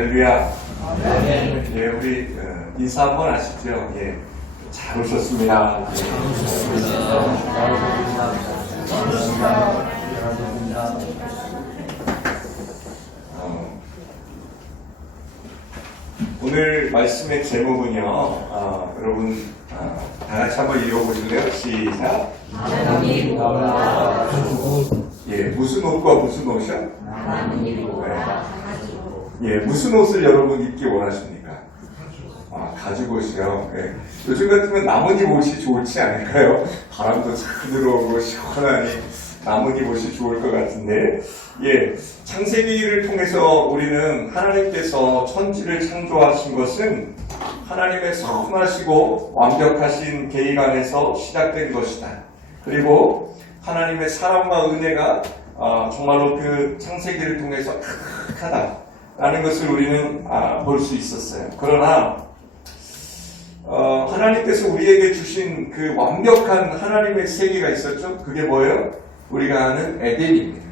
할렐루야. 예, 우리 인사 한번 하시죠. 예, 잘 오셨습니다. 오늘 말씀의 제목은요. 여러분 다 같이 한번 읽어보실래요? 시작. 예, 무슨 옷과 무슨 옷이요? 예, 무슨 옷을 여러분 입기 원하십니까? 가죽 옷이요. 예. 요즘 같으면 나뭇잎 옷이 좋지 않을까요? 바람도 잘 들어오고 시원하니 나뭇잎 옷이 좋을 것 같은데, 예, 창세기를 통해서 우리는 하나님께서 천지를 창조하신 것은 하나님의 선하시고 완벽하신 계획 안에서 시작된 것이다. 그리고 하나님의 사랑과 은혜가 정말로 그 창세기를 통해서 크다라는 것을 우리는 볼 수 있었어요. 그러나 하나님께서 우리에게 주신 그 완벽한 하나님의 세계가 있었죠. 그게 뭐예요? 우리가 아는 에덴입니다.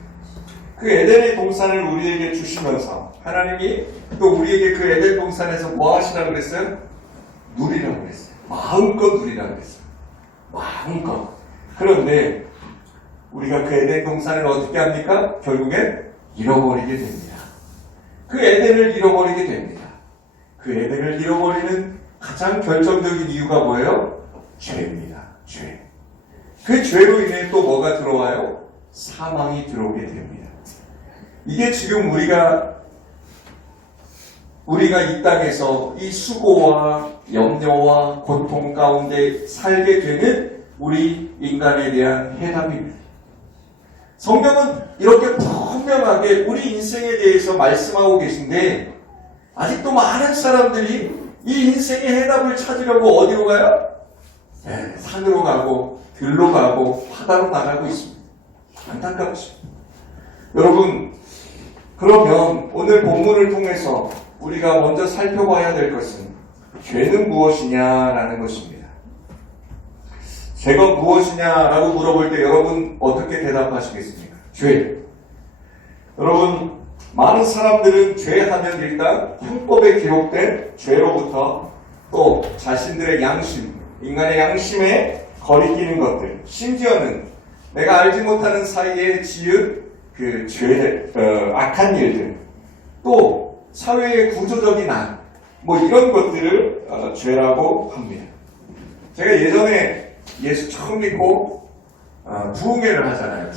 그 에덴의 동산을 우리에게 주시면서 하나님이 또 우리에게 그 에덴 동산에서 뭐 하시라고 그랬어요? 누리라고 그랬어요. 마음껏 누리라고 그랬어요. 마음껏. 그런데 우리가 그 에덴 동산을 어떻게 합니까? 결국엔 잃어버리게 됩니다. 그 에덴을 잃어버리게 됩니다. 그 에덴을 잃어버리는 가장 결정적인 이유가 뭐예요? 죄입니다. 죄. 그 죄로 인해 또 뭐가 들어와요? 사망이 들어오게 됩니다. 이게 지금 우리가 이 땅에서 이 수고와 염려와 고통 가운데 살게 되는 우리 인간에 대한 해답입니다. 성경은 이렇게 분명하게 우리 인생에 대해서 말씀하고 계신데, 아직도 많은 사람들이 이 인생의 해답을 찾으려고 어디로 가요? 네, 산으로 가고 들로 가고 바다로 나가고 있습니다. 안타깝죠. 여러분, 그러면 오늘 본문을 통해서 우리가 먼저 살펴봐야 될 것은 죄는 무엇이냐라는 것입니다. 죄가 무엇이냐라고 물어볼 때 여러분 어떻게 대답하시겠습니까? 죄. 여러분, 많은 사람들은 죄하면 일단 형법에 기록된 죄로부터 또 자신들의 양심, 인간의 양심에 거리끼는 것들, 심지어는 내가 알지 못하는 사이에 지은 그 죄, 악한 일들, 또 사회의 구조적인 악, 뭐 이런 것들을 죄라고 합니다. 제가 예전에 예수 처음 믿고 부흥회를 하잖아요.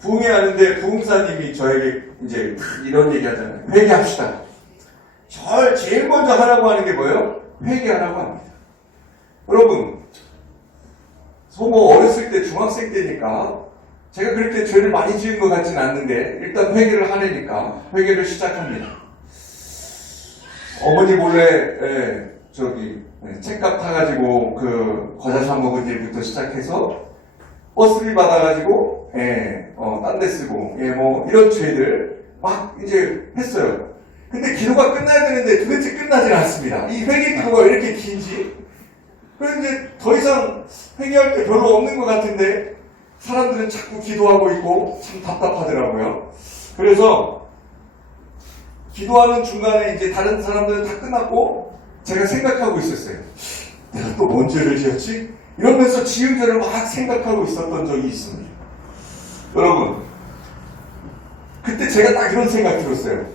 부흥회 하는데 부흥사님이 저에게 이제 이런 얘기 하잖아요. 회개합시다. 제일 먼저 하라고 하는 게 뭐예요? 회개하라고 합니다. 여러분, 뭐 어렸을 때 중학생 때니까 제가 그렇게 죄를 많이 지은 것 같진 않는데 일단 회개를 하려니까 회개를 시작합니다. 어머니 몰래 책값 타가지고 그 과자 사 먹은 일부터 시작해서 버스비 받아가지고 딴 데 쓰고 뭐 이런 죄들 막 이제 했어요. 근데 기도가 끝나야 되는데 도대체 끝나질 않습니다. 이 회개 기도가 왜 이렇게 긴지. 그래서 이제 더 이상 회개할 게 별로 없는 것 같은데 사람들은 자꾸 기도하고 있고 참 답답하더라고요. 그래서 기도하는 중간에 이제 다른 사람들은 다 끝났고 제가 생각하고 있었어요. 내가 또 뭔 죄를 지었지? 이러면서 지은 죄를 막 생각하고 있었던 적이 있습니다. 여러분, 그때 제가 딱 이런 생각 들었어요.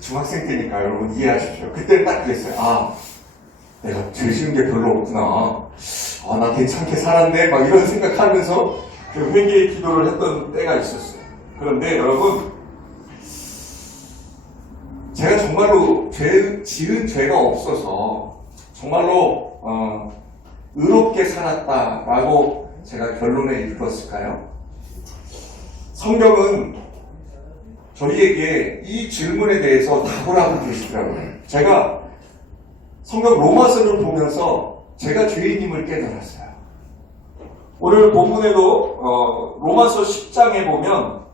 중학생 때니까 여러분 이해하십시오. 그때는 딱 그랬어요. 내가 죄 지은 게 별로 없구나. 나 괜찮게 살았네. 막 이런 생각하면서 그 회개의 기도를 했던 때가 있었어요. 그런데 여러분, 제가 정말로 지은 죄가 없어서 정말로 의롭게 살았다라고 제가 결론에 이르렀을까요? 성경은 저희에게 이 질문에 대해서 답을 하고 계시더라고요. 제가 성경 로마서를 보면서 제가 죄인임을 깨달았어요. 오늘 본문에도 로마서 10장에 보면,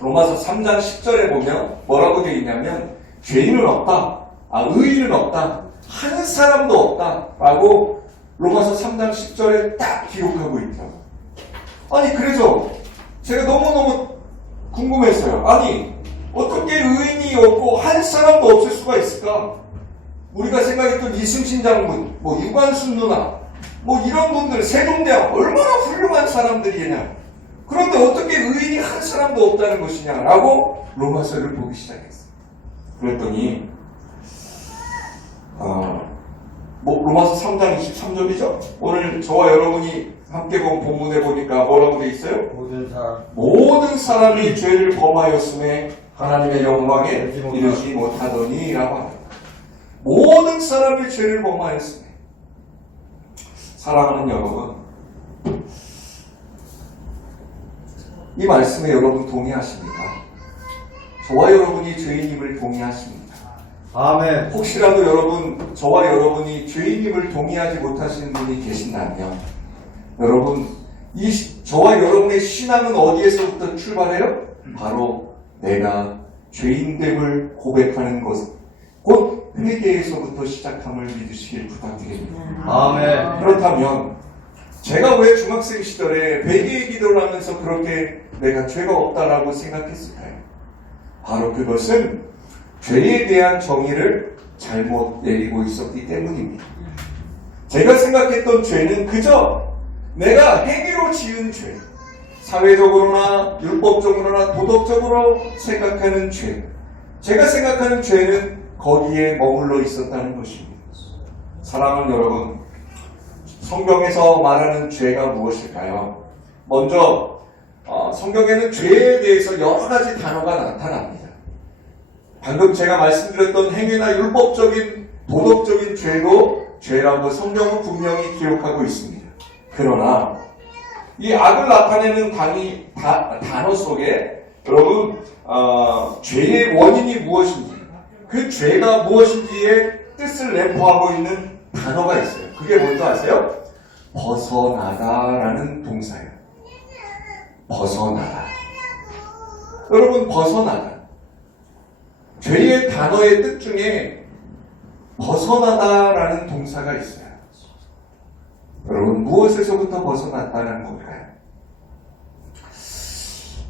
로마서 3장 10절에 보면 뭐라고 되어 있냐면 죄인은 없다, 의인은 없다, 한 사람도 없다라고 로마서 3장 10절에 딱 기록하고 있더라고요. 그래서 제가 너무너무 궁금했어요. 어떻게 의인이 의인이 없고 한 사람도 없을 수가 있을까? 우리가 생각했던 이순신 장군, 유관순 누나, 이런 분들, 세종대왕 얼마나 훌륭한 사람들이냐. 그런데 어떻게 의인이 한 사람도 없다는 것이냐라고 로마서를 보기 시작했어요. 그랬더니 로마서 3장 23절이죠. 오늘 저와 여러분이 함께 본 본문에 보니까 뭐라고 되어 있어요? 모든 사람이 죄를 범하였음에 하나님의 영광에 이르지 못하더니 라고 합니다. 모든 사람이 죄를 범하였음에. 사랑하는 여러분, 이 말씀에 여러분 동의하십니까? 저와 여러분이 죄인임을 동의하십니까? 아멘. 혹시라도 저와 여러분이 죄인임을 동의하지 못하시는 분이 계신다면, 여러분, 저와 여러분의 신앙은 어디에서부터 출발해요? 바로 내가 죄인됨을 고백하는 것, 곧 회개에서부터 시작함을 믿으시길 부탁드립니다. 아멘. 그렇다면 제가 왜 중학생 시절에 회개의 기도를 하면서 그렇게 내가 죄가 없다라고 생각했을까요? 바로 그것은 죄에 대한 정의를 잘못 내리고 있었기 때문입니다. 제가 생각했던 죄는 그저 내가 행위로 지은 죄, 사회적으로나 율법적으로나 도덕적으로 생각하는 죄, 제가 생각하는 죄는 거기에 머물러 있었다는 것입니다. 사랑하는 여러분, 성경에서 말하는 죄가 무엇일까요? 먼저 성경에는 죄에 대해서 여러 가지 단어가 나타납니다. 방금 제가 말씀드렸던 행위나 율법적인 도덕적인 죄도 죄라고 성경은 분명히 기록하고 있습니다. 그러나 이 악을 나타내는 단어 속에 여러분 죄의 원인이 무엇인지, 그 죄가 무엇인지의 뜻을 내포하고 있는 단어가 있어요. 그게 뭔지 아세요? 벗어나다라는 동사예요. 벗어나다. 여러분, 벗어나다. 죄의 단어의 뜻 중에 벗어나다라는 동사가 있어요. 여러분, 무엇에서부터 벗어났다는 걸까요?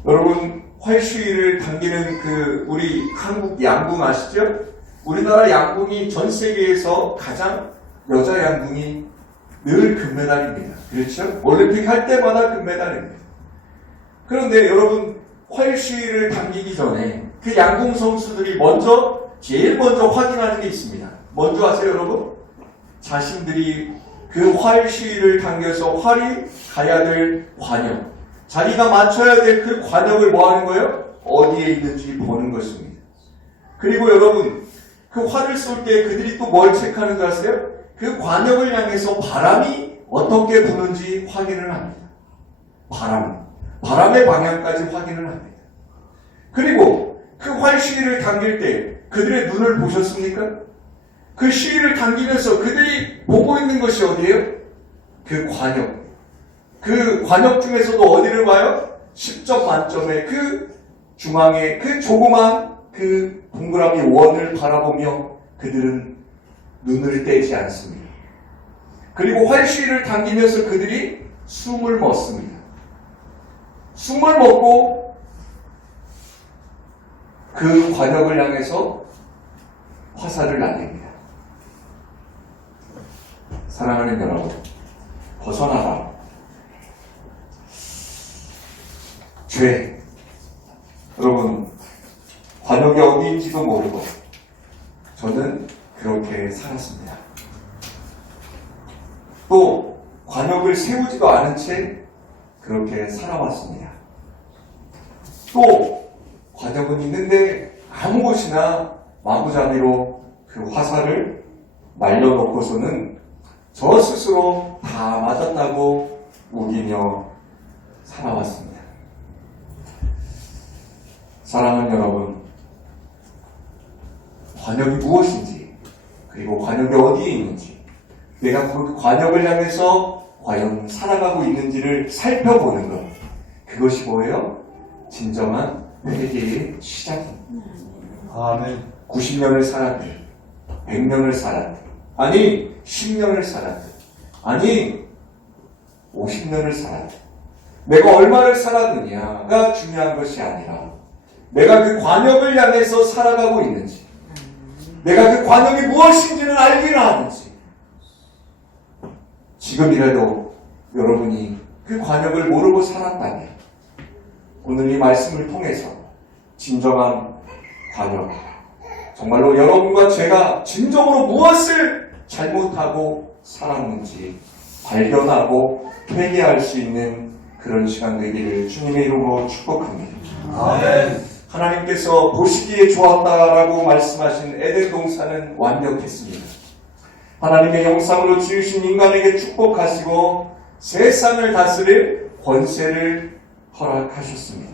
여러분, 활슈위를 당기는 우리 한국 양궁 아시죠? 우리나라 양궁이 전 세계에서 가장 여자 양궁이 늘 금메달입니다. 그렇죠? 올림픽 할 때마다 금메달입니다. 그런데 여러분, 활슈위를 당기기 전에 그 양궁 선수들이 제일 먼저 확인하는 게 있습니다. 뭔지 아세요, 여러분? 자신들이 그 활슈위를 당겨서 활이 가야 될 관역, 자기가 맞춰야 될 그 관역을 뭐 하는 거예요? 어디에 있는지 보는 것입니다. 그리고 여러분, 그 활을 쏠 때 그들이 또 뭘 체크하는 줄 아세요? 그 관역을 향해서 바람이 어떻게 부는지 확인을 합니다. 바람의 방향까지 확인을 합니다. 그리고 그 활 시위를 당길 때 그들의 눈을 보셨습니까? 그 시위를 당기면서 그들이 보고 있는 것이 어디예요? 그 관역. 그 관역 중에서도 어디를 봐요? 10점 만점의 그 중앙에 그 조그만 그 동그라미 원을 바라보며 그들은 눈을 떼지 않습니다. 그리고 활시위를 당기면서 그들이 숨을 멎습니다. 숨을 먹고 그 관역을 향해서 화살을 날립니다. 사랑하는 여러분, 벗어나라. 죄. 여러분, 관역이 어디인지도 모르고 저는 그렇게 살았습니다. 또 관역을 세우지도 않은 채 그렇게 살아왔습니다. 또 관역은 있는데 아무 곳이나 마구잡이로 그 화살을 날려놓고서는 저 스스로 다 맞았다고 우기며 살아왔습니다. 사랑하는 여러분, 관역이 무엇인지, 그리고 관역이 어디에 있는지, 내가 그 관역을 향해서 과연 살아가고 있는지를 살펴보는 것, 그것이 뭐예요? 진정한 회개의 시작입니다. 아멘. 90년을 살았든 100년을 살았든 아니 10년을 살았든 아니 50년을 살았든 내가 얼마를 살았느냐가 중요한 것이 아니라 내가 그 관역을 향해서 살아가고 있는지, 내가 그 관역이 무엇인지는 알기는 하는지, 지금이라도 여러분이 그 관역을 모르고 살았다면 오늘 이 말씀을 통해서 진정한 관역, 정말로 여러분과 제가 진정으로 무엇을 잘못하고 살았는지 발견하고 회개할 수 있는 그런 시간 되기를 주님의 이름으로 축복합니다. 아멘. 하나님께서 보시기에 좋았다라고 말씀하신 에덴 동산은 완벽했습니다. 하나님의 형상으로 지으신 인간에게 축복하시고 세상을 다스릴 권세를 허락하셨습니다.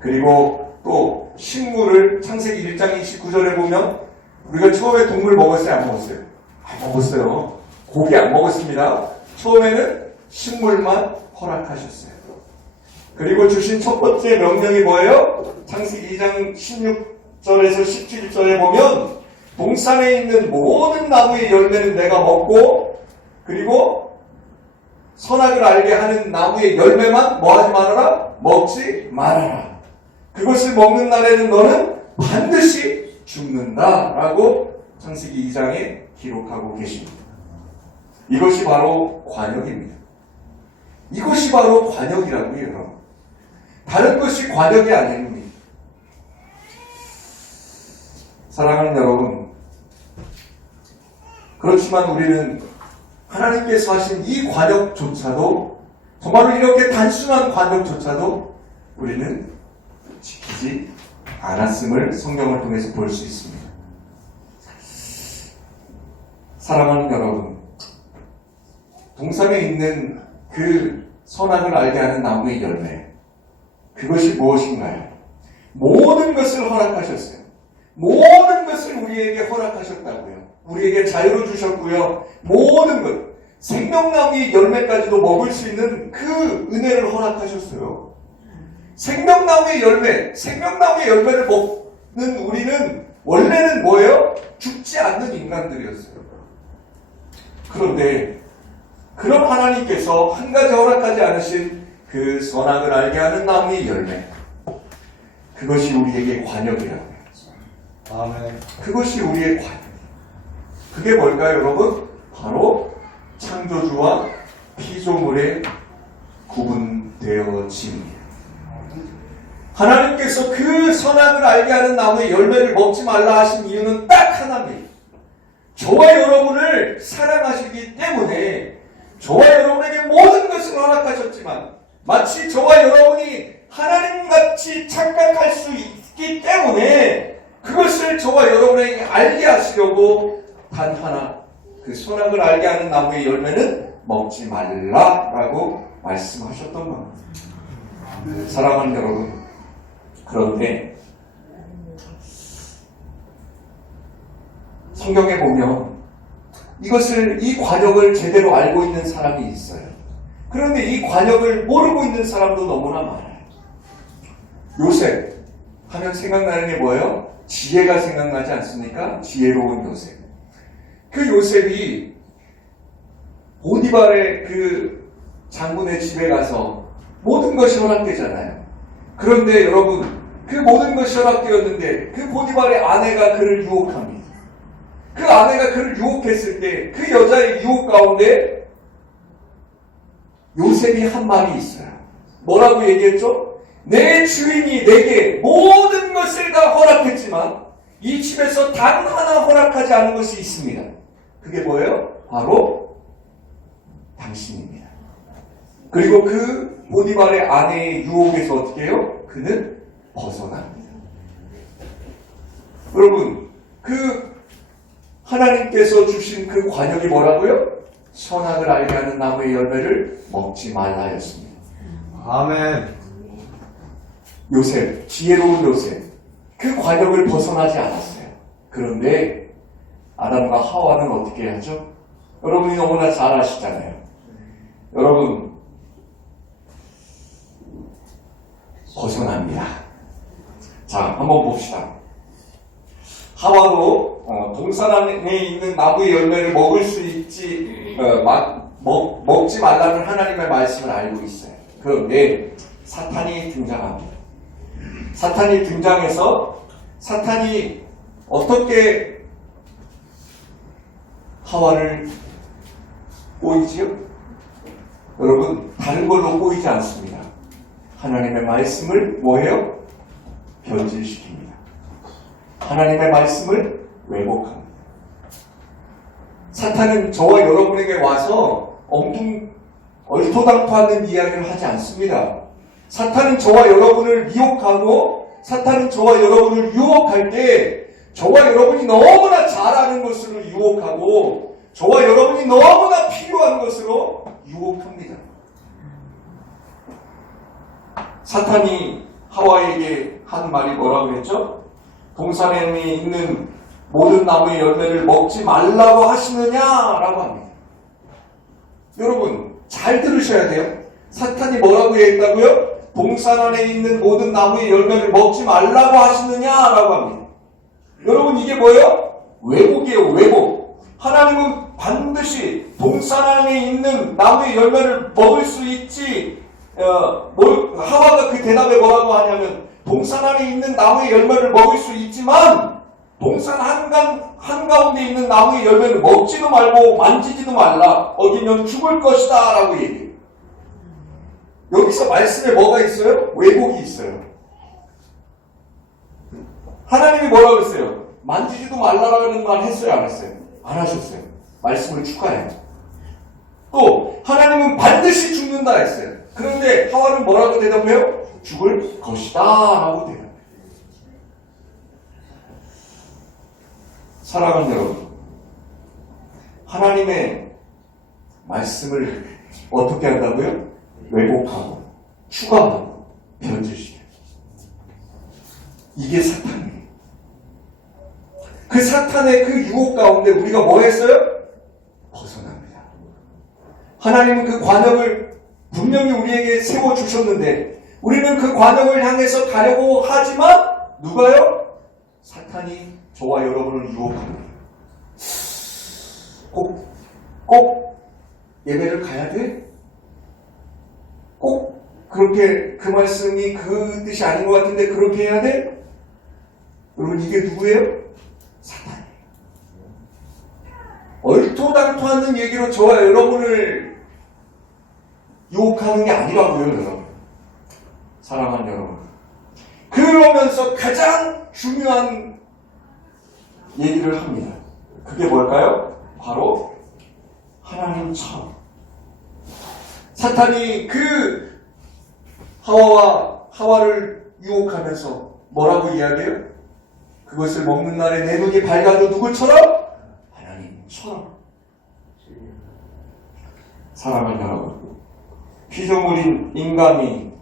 그리고 또 식물을 창세기 1장 29절에 보면 우리가 처음에 동물 먹었어요? 안 먹었어요? 안 먹었어요. 고기 안 먹었습니다. 처음에는 식물만 허락하셨어요. 그리고 주신 첫 번째 명령이 뭐예요? 창세기 2장 16절에서 17절에 보면 동산에 있는 모든 나무의 열매는 내가 먹고 그리고 선악을 알게 하는 나무의 열매만 뭐하지 말아라? 먹지 말아라. 그것을 먹는 날에는 너는 반드시 죽는다 라고 창세기 2장에 기록하고 계십니다. 이것이 바로 관역입니다. 이것이 바로 관역이라고요, 여러분. 다른 것이 관역이 아닙니다. 사랑하는 여러분, 그렇지만 우리는 하나님께서 하신 이 관역조차도 정말로 이렇게 단순한 관역조차도 우리는 지키지 않았음을 성경을 통해서 볼 수 있습니다. 사랑하는 여러분, 동산에 있는 그 선악을 알게 하는 나무의 열매, 그것이 무엇인가요? 모든 것을 허락하셨어요. 모든 것을 우리에게 허락하셨다고요. 우리에게 자유를 주셨고요. 모든 것, 생명나무의 열매까지도 먹을 수 있는 그 은혜를 허락하셨어요. 생명나무의 열매, 생명나무의 열매를 먹는 우리는 원래는 뭐예요? 죽지 않는 인간들이었어요. 그런데 그런 하나님께서 한 가지 허락하지 않으신 그 선악을 알게 하는 나무의 열매, 그것이 우리에게 관역이라고 해요. 아멘. 그것이 우리의 관역. 그게 뭘까요, 여러분? 바로 창조주와 피조물의 구분되어짐입니다. 하나님께서 그 선악을 알게 하는 나무의 열매를 먹지 말라 하신 이유는 딱 하나입니다. 저와 여러분을 사랑하시기 때문에 저와 여러분에게 모든 것을 허락하셨지만 마치 저와 여러분이 하나님같이 착각할 수 있기 때문에 그것을 저와 여러분에게 알게 하시려고 단 하나, 그 선악을 알게 하는 나무의 열매는 먹지 말라라고 말씀하셨던 겁니다. 사랑하는 여러분, 그런데 성경에 보면 이것을, 이 관역을 제대로 알고 있는 사람이 있어요. 그런데 이 관역을 모르고 있는 사람도 너무나 많아요. 요셉 하면 생각나는 게 뭐예요? 지혜가 생각나지 않습니까? 지혜로운 요셉. 그 요셉이 보디발의 그 장군의 집에 가서 모든 것이 허락되잖아요. 그런데 여러분, 그 모든 것이 허락되었는데 그 보디발의 아내가 그를 유혹합니다. 그 아내가 그를 유혹했을 때 그 여자의 유혹 가운데 요셉이 한 말이 있어요. 뭐라고 얘기했죠? 내 주인이 내게 모든 것을 다 허락했지만 이 집에서 단 하나 허락하지 않은 것이 있습니다. 그게 뭐예요? 바로 당신입니다. 그리고 그 보디발의 아내의 유혹에서 어떻게 해요? 그는 벗어납니다. 여러분, 그 하나님께서 주신 그 관역이 뭐라고요? 선악을 알게 하는 나무의 열매를 먹지 말라였습니다. 아멘. 요셉, 지혜로운 요셉, 그 관역을 벗어나지 않았어요. 그런데 아담과 하와는 어떻게 하죠? 여러분이 너무나 잘 아시잖아요. 여러분, 벗어납니다. 자, 한번 봅시다. 하와도 동산 안에 있는 나무의 열매를 먹을 수 있지, 먹지 말라는 하나님의 말씀을 알고 있어요. 그런데 사탄이 등장합니다. 사탄이 등장해서 사탄이 어떻게 하와를 꼬이지요? 여러분, 다른 걸로 꼬이지 않습니다. 하나님의 말씀을 뭐해요? 변질시킵니다. 하나님의 말씀을 왜곡합니다. 사탄은 저와 여러분에게 와서 얼토당토하는 이야기를 하지 않습니다. 사탄은 저와 여러분을 미혹하고 사탄은 저와 여러분을 유혹할 때 저와 여러분이 너무나 잘 아는 것으로 유혹하고 저와 여러분이 너무나 필요한 것으로 유혹합니다. 사탄이 하와에게 한 말이 뭐라고 했죠? 동산에 있는 모든 나무의 열매를 먹지 말라고 하시느냐라고 합니다. 여러분, 잘 들으셔야 돼요. 사탄이 뭐라고 했다고요? 동산 안에 있는 모든 나무의 열매를 먹지 말라고 하시느냐라고 합니다. 여러분, 이게 뭐예요? 왜곡이에요, 왜곡. 하나님은 반드시 동산 안에 있는 나무의 열매를 먹을 수 있지. 하와가 그 대답에 뭐라고 하냐면 동산 안에 있는 나무의 열매를 먹을 수 있지만 동산 한가운데 있는 나무의 열매를 먹지도 말고 만지지도 말라. 어기면 죽을 것이다 라고 얘기해요. 여기서 말씀에 뭐가 있어요? 왜곡이 있어요. 하나님이 뭐라고 했어요? 만지지도 말라라는 말 했어요? 안 했어요? 안 하셨어요. 말씀을 추가해요. 또 하나님은 반드시 죽는다 했어요. 그런데 하와는 뭐라고 대답해요? 죽을 것이다 라고 대답해요. 사랑하는 여러분, 하나님의 말씀을 어떻게 한다고요? 왜곡하고 추가하고 변질시켜요. 이게 사탄이에요. 그 사탄의 그 유혹 가운데 우리가 뭐 했어요? 벗어납니다. 하나님은 그 관역을 분명히 우리에게 세워주셨는데 우리는 그 관역을 향해서 가려고 하지만 누가요? 사탄이 저와 여러분을 유혹합니다. 꼭 예배를 가야 돼? 꼭 그렇게 그 말씀이 그 뜻이 아닌 것 같은데 그렇게 해야 돼? 여러분, 이게 누구예요? 사탄이에요. 얼토당토하는 얘기로 저와 여러분을 유혹하는 게 아니라고요, 여러분. 사랑하는 여러분. 그러면서 가장 중요한 얘기를 합니다. 그게 뭘까요? 바로 하나님처럼. 사탄이 그 하와를 유혹하면서 뭐라고 이야기해요? 그것을 먹는 날에 내 눈이 밝아도 누구처럼? 하나님처럼. 사랑하는 여러분, 피조물인 인간이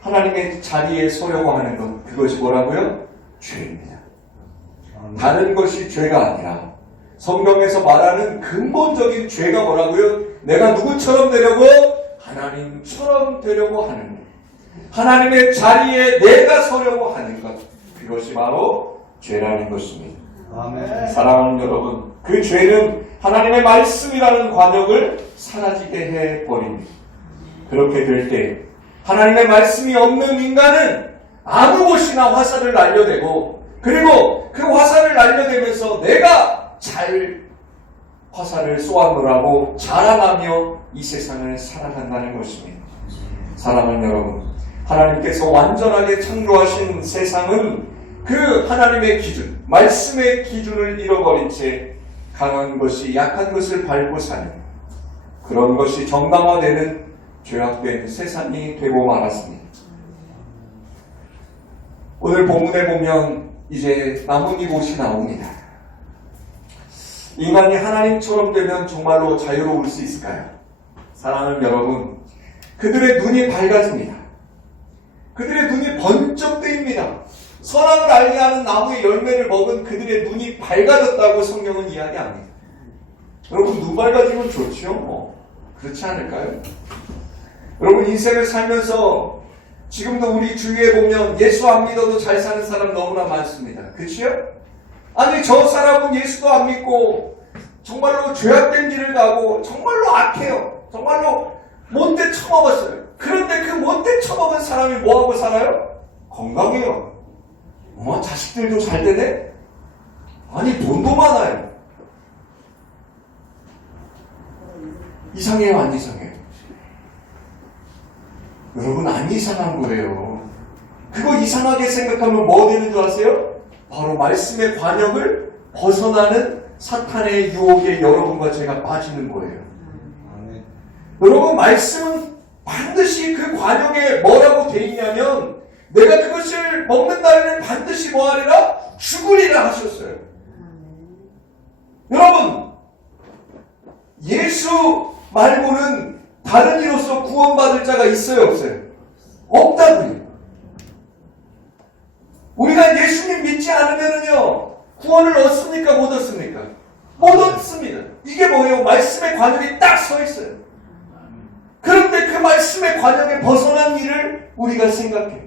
하나님의 자리에 서려고 하는 것, 그것이 뭐라고요? 죄입니다. 다른 것이 죄가 아니라 성경에서 말하는 근본적인 죄가 뭐라고요? 내가 누구처럼 되려고? 하나님처럼 되려고 하는 것. 하나님의 자리에 내가 서려고 하는 것. 그것이 바로 죄라는 것입니다. 아멘. 사랑하는 여러분, 그 죄는 하나님의 말씀이라는 관역을 사라지게 해버립니다. 그렇게 될 때 하나님의 말씀이 없는 인간은 아무 곳이나 화살을 날려대고 그리고 그 화살을 날려대면서 내가 잘 화살을 쏘아놓으라고 자랑하며 이 세상을 살아간다는 것입니다. 사랑하는 여러분, 하나님께서 완전하게 창조하신 세상은 그 하나님의 기준, 말씀의 기준을 잃어버린 채 강한 것이 약한 것을 밟고 사는 그런 것이 정당화되는 죄악된 세상이 되고 말았습니다. 오늘 본문에 보면 이제 나뭇잎옷이 나옵니다. 인간이 하나님처럼 되면 정말로 자유로울 수 있을까요? 사랑하는 여러분, 그들의 눈이 밝아집니다. 그들의 눈이 번쩍 뜨입니다. 선악을 알게 하는 나무의 열매를 먹은 그들의 눈이 밝아졌다고 성경은 이야기합니다. 여러분, 눈 밝아지면 좋죠? 그렇지 않을까요? 여러분, 인생을 살면서 지금도 우리 주위에 보면 예수 안 믿어도 잘 사는 사람 너무나 많습니다. 그렇죠? 아니, 저 사람은 예수도 안 믿고 정말로 죄악된 길을 가고 정말로 악해요. 정말로 못돼 처먹었어요. 그런데 그 못돼 처먹은 사람이 뭐하고 살아요? 건강해요. 자식들도 잘 되네? 아니, 돈도 많아요. 이상해요, 안 이상해요? 여러분, 안 이상한 거예요. 그거 이상하게 생각하면 뭐 되는 줄 아세요? 바로 말씀의 관역을 벗어나는 사탄의 유혹에 여러분과 제가 빠지는 거예요. 아멘. 여러분, 말씀은 반드시 그 관역에 뭐라고 돼 있냐면 내가 그것을 먹는 날에는 반드시 뭐하리라? 죽으리라 하셨어요. 여러분, 예수 말고는 다른 이로서 구원받을 자가 있어요, 없어요? 없다고요. 우리가 예수님 믿지 않으면요 구원을 얻습니까? 못 얻습니까? 못 얻습니다. 이게 뭐예요? 말씀의 관역이 딱 서 있어요. 그런데 그 말씀의 관역에 벗어난 일을 우리가 생각해요.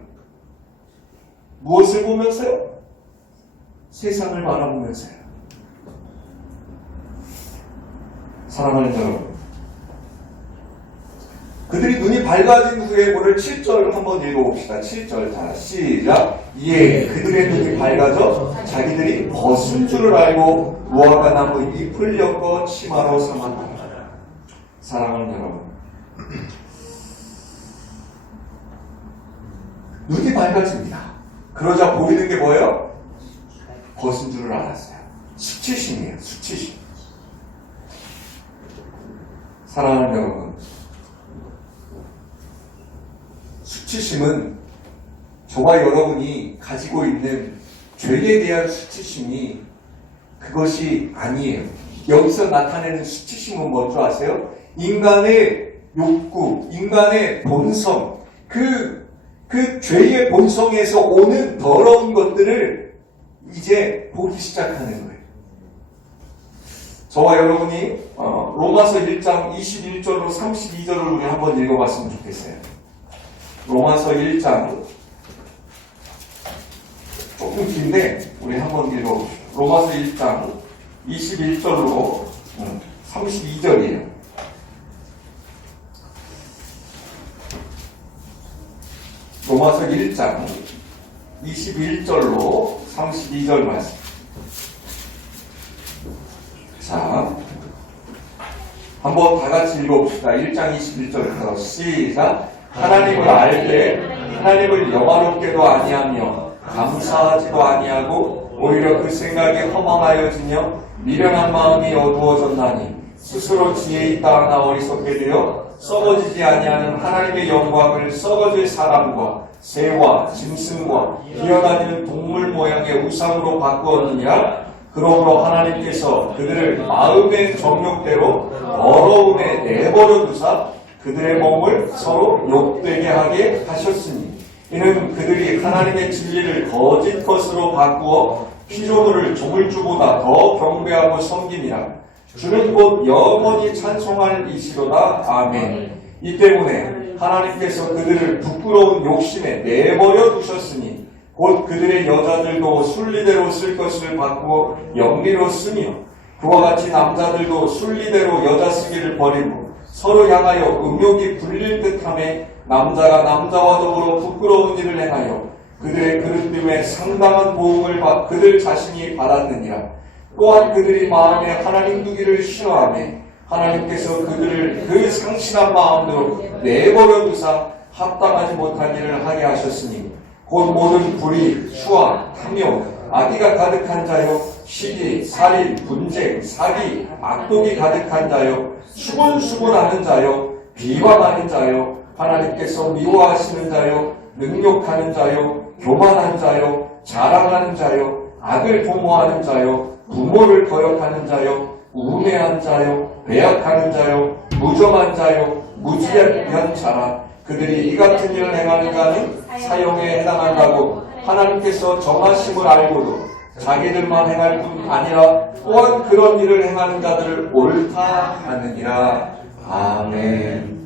무엇을 보면서요? 세상을 바라보면서요. 사랑하는 여러분, 그들이 눈이 밝아진 후에 오늘 7절 한번 읽어봅시다. 7절 다 시작. 예, 그들의 눈이 밝아져 자기들이 벗은 줄을 알고 무화과 나무 잎을 엮어 치마로 삼았다. 사랑하는 여러분, 눈이 밝아집니다. 그러자 보이는 게 뭐예요? 벗은 줄을 알았어요. 수치심이에요. 수치심. 사랑하는 여러분, 수치심은 저와 여러분이 가지고 있는 죄에 대한 수치심이 그것이 아니에요. 여기서 나타내는 수치심은 뭔지 아세요? 인간의 욕구, 인간의 본성, 그 죄의 본성에서 오는 더러운 것들을 이제 보기 시작하는 거예요. 저와 여러분이 로마서 1장 21절로 32절을 우리 한번 읽어봤으면 좋겠어요. 로마서 1장 조금 긴데 우리 한번 읽어봅시다. 로마서 1장 21절로 32절이에요. 로마서 1장 21절로 32절 말씀. 자, 한번 다 같이 읽어봅시다. 1장 21절부터 시작. 하나님을 알되 하나님을 영화롭게도 아니하며 감사하지도 아니하고 오히려 그 생각에 허망하여지며 미련한 마음이 어두워졌나니 스스로 지혜 있다 하나 어리석게 되어 썩어지지 아니하는 하나님의 영광을 썩어질 사람과 새와 짐승과 기어다니는 동물 모양의 우상으로 바꾸었느니라. 그러므로 하나님께서 그들을 마음의 정욕대로 더러움에 내버려 두사 그들의 몸을 서로 욕되게 하게 하셨으니 이는 그들이 하나님의 진리를 거짓 것으로 바꾸어 피조물을 조물주보다 더 경배하고 섬김이라. 주는 곧 영원히 찬송할 이시로다. 아멘. 이 때문에 하나님께서 그들을 부끄러운 욕심에 내버려 두셨으니 곧 그들의 여자들도 순리대로 쓸 것을 바꾸어 영리로 쓰며 그와 같이 남자들도 순리대로 여자 쓰기를 버리고 서로 향하여 음욕이 불릴 듯하며 남자가 남자와 더불어 부끄러운 일을 행하여 그들의 그릇됨에 상당한 보응을 그들 자신이 받았느니라. 또한 그들이 마음에 하나님 두기를 싫어하며 하나님께서 그들을 그 상실한 마음으로 내버려 두사 합당하지 못한 일을 하게 하셨으니 곧 모든 불의, 수와, 탐욕, 악의가 가득한 자요 시기, 살인, 분쟁, 사기, 악독이 가득한 자요 수군수군하는 자요 비방하는 자요 하나님께서 미워하시는 자요 능욕하는 자요 교만한 자요 자랑하는 자요 악을 도모하는 자요 부모를 거역하는 자요 우매한 자요 배약하는 자요 무정한 자요 무지한 자라. 그들이 이 같은 일을 행하는 자는 사형에 해당한다고 하나님께서 정하심을 알고도 자기들만 행할 뿐 아니라 또한 그런 일을 행하는 자들을 옳다 하느니라. 아멘.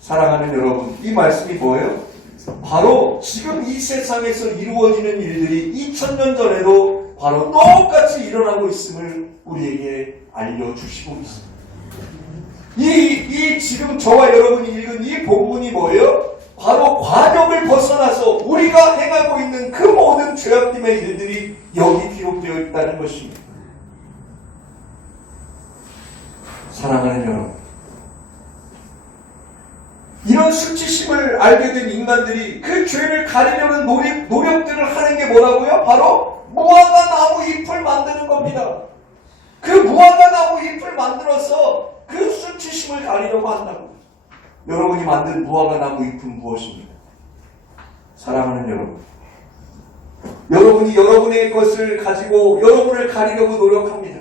사랑하는 여러분, 이 말씀이 뭐예요? 바로 지금 이 세상에서 이루어지는 일들이 2000년 전에도 바로 똑같이 일어나고 있음을 우리에게 알려주시고 있습니다. 지금 저와 여러분이 읽은 이 본문이 뭐예요? 바로 관역을 벗어나서 우리가 죄악됨의 일들이 여기 기록되어 있다는 것입니다. 사랑하는 여러분, 이런 수치심을 알게 된 인간들이 그 죄를 가리려는 노력들을 하는 게 뭐라고요? 바로 무화과 나무 잎을 만드는 겁니다. 그 무화과 나무 잎을 만들어서 그 수치심을 가리려고 한다고. 여러분이 만든 무화과 나무 잎은 무엇입니까? 사랑하는 여러분, 여러분이 여러분의 것을 가지고 여러분을 가리려고 노력합니다.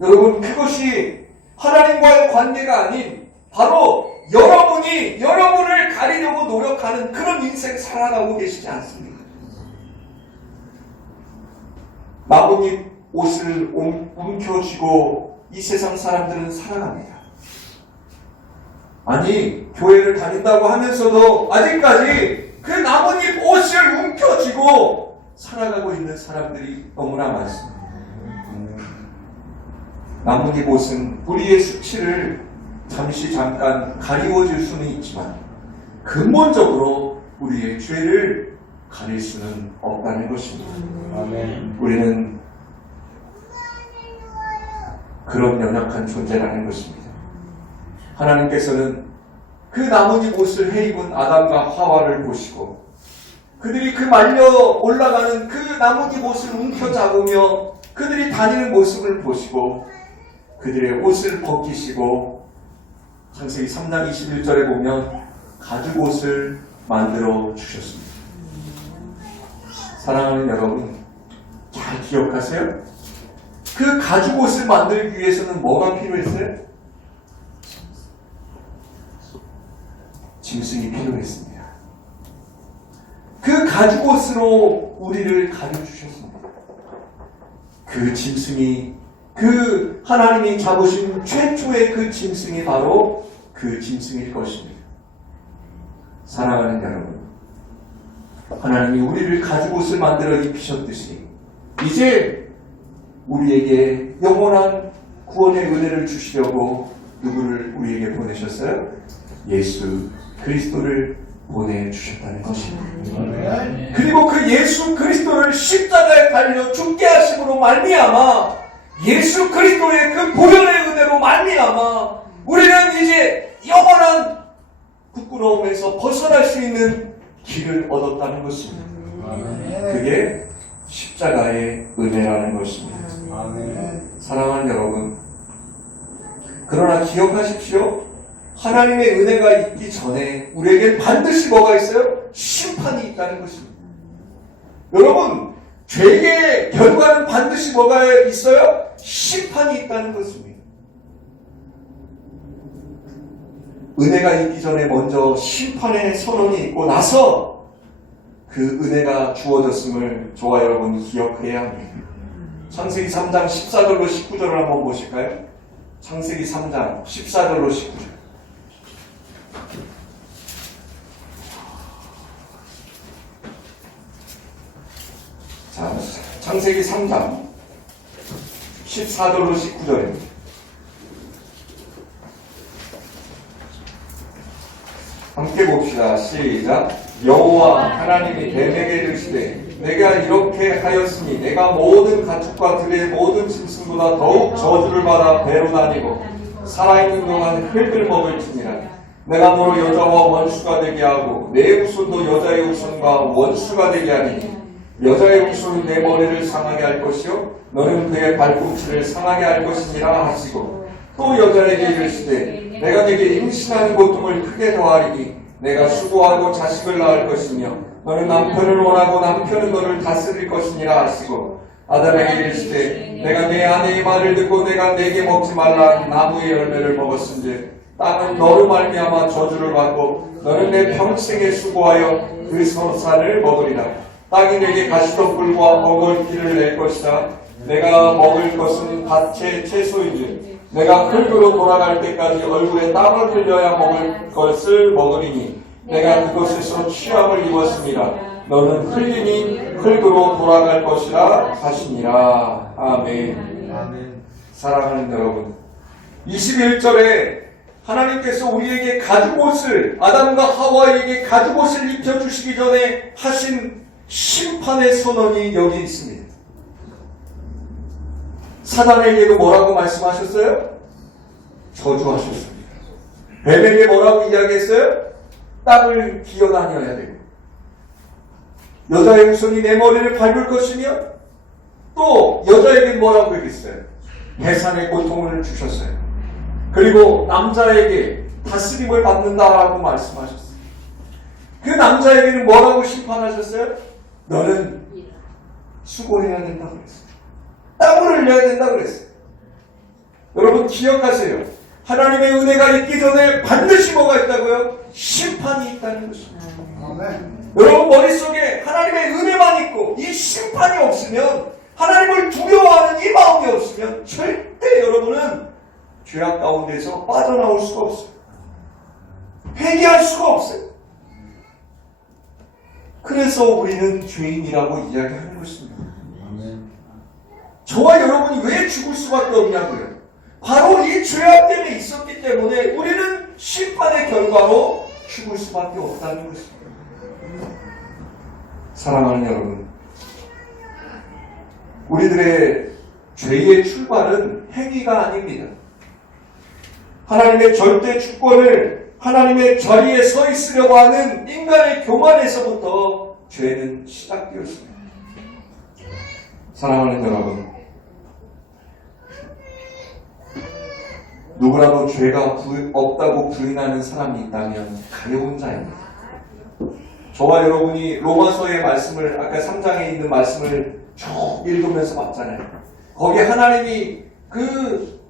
여러분, 그것이 하나님과의 관계가 아닌 바로 여러분이 여러분을 가리려고 노력하는 그런 인생 살아가고 계시지 않습니까? 나뭇잎 옷을 움켜쥐고 이 세상 사람들은 살아갑니다. 아니, 교회를 다닌다고 하면서도 아직까지 그 나뭇잎 옷을 움켜쥐고 살아가고 있는 사람들이 너무나 많습니다. 나뭇잎 옷은 우리의 수치를 잠깐 가리워줄 수는 있지만 근본적으로 우리의 죄를 가릴 수는 없다는 것입니다. 아멘. 우리는 그런 연약한 존재라는 것입니다. 하나님께서는 그 나뭇잎 옷을 해입은 아담과 하와를 보시고 그들이 그 말려 올라가는 그 나뭇잎 옷을 움켜잡으며 그들이 다니는 모습을 보시고 그들의 옷을 벗기시고 창세기 3장 21절에 보면 가죽옷을 만들어 주셨습니다. 사랑하는 여러분, 잘 기억하세요? 그 가죽옷을 만들기 위해서는 뭐가 필요했어요? 짐승이 필요했습니다. 그 가죽옷으로 우리를 가려주셨습니다. 그 짐승이, 그 하나님이 잡으신 최초의 그 짐승이 바로 그 짐승일 것입니다. 사랑하는 여러분, 하나님이 우리를 가죽옷을 만들어 입히셨듯이 이제 우리에게 영원한 구원의 은혜를 주시려고 누구를 우리에게 보내셨어요? 예수 그리스도를 보내주셨다는 것입니다. 그리고 그 예수 그리스도를 십자가에 달려 죽게 하심으로 말미암아 예수 그리스도의 그 보혈의 은혜로 말미암아 우리는 이제 영원한 부끄러움에서 벗어날 수 있는 길을 얻었다는 것입니다. 그게 십자가의 은혜라는 것입니다. 사랑하는 여러분, 그러나 기억하십시오. 하나님의 은혜가 있기 전에 우리에게 반드시 뭐가 있어요? 심판이 있다는 것입니다. 여러분, 죄의 결과는 반드시 뭐가 있어요? 심판이 있다는 것입니다. 은혜가 있기 전에 먼저 심판의 선언이 있고 나서 그 은혜가 주어졌음을 저와 여러분이 기억해야 합니다. 창세기 3장 14절로 19절을 한번 보실까요? 창세기 3장 14절로 19절. 자, 창세기 3장 14절로 19절입니다. 함께 봅시다. 시작. 여호와 하나님이 뱀에게 이르시되 내가 이렇게 하였으니 내가 모든 가축과 들의 모든 짐승보다 더욱 저주를 받아 배로 다니고 살아있는 동안 흙을 먹을지니라. 내가 너로 여자와 원수가 되게 하고 내 후손도 여자의 후손과 원수가 되게 하리니 여자의 후손은 내 머리를 상하게 할 것이요 너는 그의 발꿈치를 상하게 할 것이니라 하시고 또 여자에게 이르시되 내가 네게 임신하는 고통을 크게 더하리니 내가 수고하고 자식을 낳을 것이며 너는 남편을 원하고 남편은 너를 다스릴 것이니라 하시고 아담에게 이르시되 내가 내 아내의 말을 듣고 내가 내게 먹지 말라 나무의 열매를 먹었은즉 땅은 너로 말미암아 저주를 받고 너는 내 평생에 수고하여 그 소산을 먹으리라. 땅이 내게 가시덤불과 어걸기를 낼 것이다. 내가 먹을 것은 밭의 채소인즉 내가 흙으로 돌아갈 때까지 얼굴에 땀을 흘려야 먹을 것을 먹으리니 내가 그것에서 취함을 입었습니다. 너는 흙이니 흙으로 돌아갈 것이라 하시니라. 아멘. 아멘. 사랑하는 여러분, 21절에 하나님께서 우리에게 가죽옷을 아담과 하와에게 가죽옷을 입혀주시기 전에 하신 심판의 선언이 여기 있습니다. 사단에게도 뭐라고 말씀하셨어요? 저주하셨습니다. 뱀에게 뭐라고 이야기했어요? 땅을 기어다녀야 되고, 여자의 후손이 내 머리를 밟을 것이며, 또 여자에게 뭐라고 얘기했어요? 해산의 고통을 주셨어요. 그리고 남자에게 다스림을 받는다라고 말씀하셨어요. 그 남자에게는 뭐라고 심판하셨어요? 너는 수고해야 된다고 그랬어요. 땀을 흘려야 된다고 그랬어요. 여러분 기억하세요. 하나님의 은혜가 있기 전에 반드시 뭐가 있다고요? 심판이 있다는 것입니다. 여러분 머릿속에 하나님의 은혜만 있고 이 심판이 없으면, 하나님을 두려워하는 이 마음이 없으면 절대 여러분은 죄악 가운데서 빠져나올 수가 없어요. 회개할 수가 없어요. 그래서 우리는 죄인이라고 이야기하는 것입니다. 저와 여러분이 왜 죽을 수밖에 없냐고요? 바로 이 죄악 때문에 있었기 때문에 우리는 심판의 결과로 죽을 수밖에 없다는 것입니다. 사랑하는 여러분, 우리들의 죄의 출발은 행위가 아닙니다. 하나님의 절대 주권을 하나님의 자리에 서 있으려고 하는 인간의 교만에서부터 죄는 시작되었습니다. 사랑하는 여러분, 누구라도 죄가 없다고 부인하는 사람이 있다면 가여운 자입니다. 저와 여러분이 로마서의 말씀을, 아까 3장에 있는 말씀을 쭉 읽으면서 봤잖아요. 거기에 하나님이 그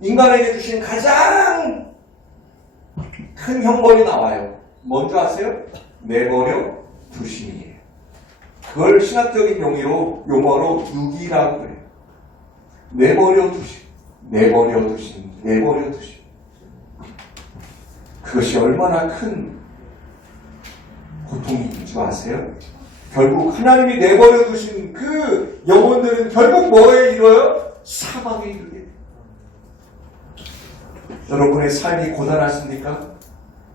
인간에게 주신 가장 큰 형벌이 나와요. 뭔지 아세요? 내버려 두심이에요. 그걸 신학적인 용어로 유기라고 그래요. 내버려 두심. 내버려 두심. 내버려 두심. 그것이 얼마나 큰 고통인 줄 아세요? 결국 하나님이 내버려 두신 그 영혼들은 결국 뭐에 이르러요? 사망에 이르게 돼요. 여러분의 삶이 고단하십니까?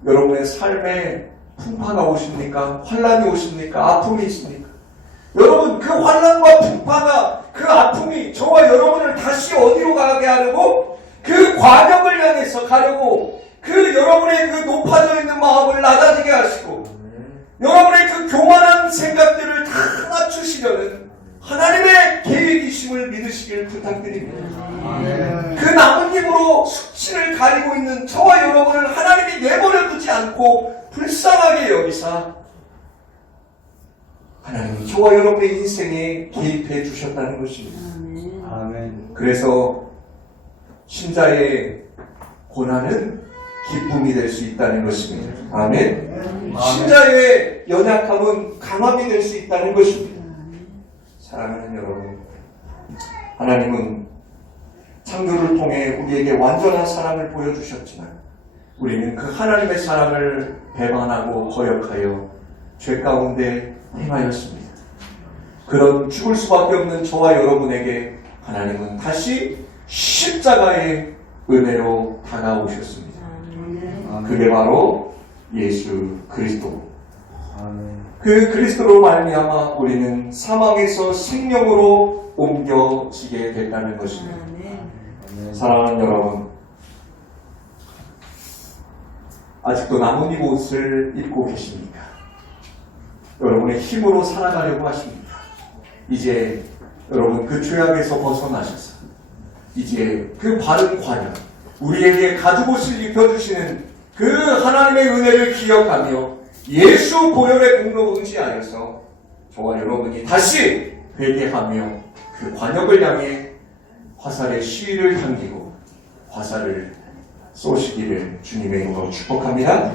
여러분의 삶에 풍파가 오십니까? 환란이 오십니까? 아픔이 있습니까? 여러분, 그 환란과 풍파가, 그 아픔이 저와 여러분을 다시 어디로 가게 하려고? 그 관역을 향해서 가려고, 그 여러분의 그 높아져 있는 마음을 낮아지게 하시고, 여러분의 그 교만한 생각들을 다 낮추시려는 하나님의 계획이심을 믿으시길 부탁드립니다. 그 나뭇잎으로 숙취를 가리고 있는 저와 여러분을 하나님이 내버려 두지 않고 불쌍하게 여기사 하나님이 저와 여러분의 인생에 개입해 주셨다는 것입니다. 아멘. 그래서 신자의 고난은 기쁨이 될 수 있다는 것입니다. 아멘. 신자의 연약함은 강함이 될 수 있다는 것입니다. 사랑하는 여러분, 하나님은 창조를 통해 우리에게 완전한 사랑을 보여주셨지만 우리는 그 하나님의 사랑을 배반하고 거역하여 죄 가운데 행하였습니다. 그런 죽을 수밖에 없는 저와 여러분에게 하나님은 다시 십자가의 은혜로 다가오셨습니다. 그게 바로 예수 그리스도. 그 그리스도로 말미암아 우리는 사망에서 생명으로 옮겨지게 됐다는 것입니다. 사랑하는 여러분, 아직도 나뭇잎 옷을 입고 계십니까? 여러분의 힘으로 살아가려고 하십니까? 이제 여러분 그 죄악에서 벗어나셔서 이제 그 바른 관역, 우리에게 가죽옷을 입혀주시는 그 하나님의 은혜를 기억하며 예수 보혈의 공로 의지하여서 저와 여러분이 다시 회개하며 그 관역을 향해 화살의 시위를 당기고 화살을 쏘시기를 주님의 이름으로 축복합니다.